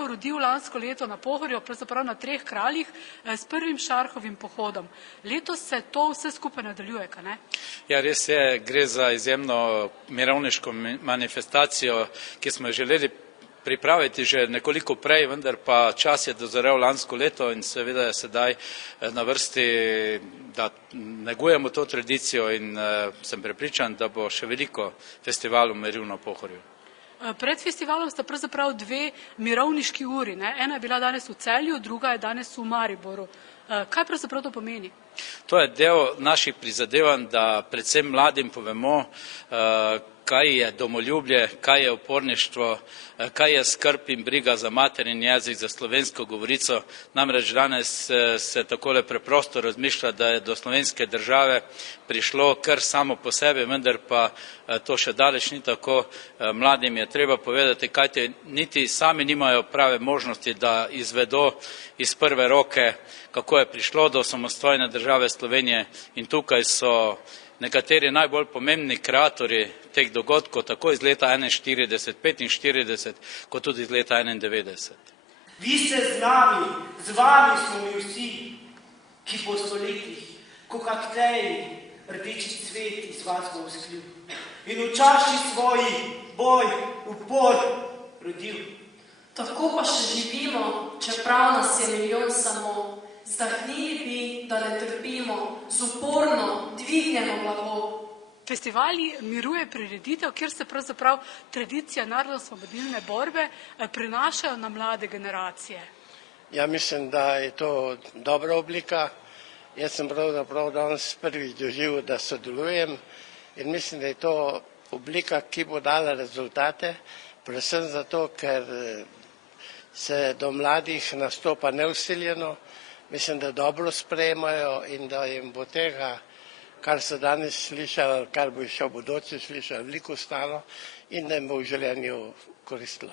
pravzaprav rodil lansko leto na Pohorju, pravzaprav na Treh kraljih s prvim Šarhovim pohodom. Letos se to vse skupaj nadaljuje, kaj ne? Ja, res je, gre za izjemno mirovniško manifestacijo, ki smo jo želeli pripraviti že nekoliko prej, vendar pa čas je dozorel lansko leto in seveda je sedaj na vrsti, da negujemo to tradicijo in sem prepričan, da bo še veliko festivalov miru na Pohorju. Pred festivalom sta pravzaprav dve mirovniški uri, ne? Ena je bila danes v Celju, druga je danes v Mariboru. Kaj pravzaprav to pomeni? To je del naših prizadevanj, da predvsem mladim povemo, kaj je domoljubje, kaj je uporništvo, kaj je skrb in briga za materin jezik, za slovensko govorico. Namreč danes se takole preprosto razmišlja, da je do slovenske države prišlo kar samo po sebi, vendar pa to še daleč ni tako. Mladim je treba povedati, kajti niti sami nimajo prave možnosti, da izvedo iz prve roke, kako je prišlo do samostojne države Slovenije, in tukaj so nekateri najbolj pomembni kreatorji teh dogodkov, tako iz leta 41, 45, kot tudi iz leta 91. Vi ste z nami, z vami smo mi vsi, ki po stoletjih, ko kakteji, rdeči cvet iz vas bo vzklil in v čaši svoji boj, upor rodil. Tako pa še živimo, čeprav nas je milijon samo. Zdahnili bi, da ne trpimo, z uporno dvignjeno glavo. Festivali miru je prireditev, kjer se pravzaprav tradicija narodno-osvobodilne borbe prenašajo na mlade generacije. Ja, mislim, da je to dobra oblika. Jaz sem pravzaprav danes prvič doživel, da sodelujem in mislim, da je to oblika, ki bo dala rezultate, predvsem zato, ker se do mladih nastopa nevsiljeno. Mislim, da dobro sprejemajo in da jim bo tega, kar so danes slišali, kar bo še v bodoče slišali, veliko ostalo in da jim bo v življenju koristilo.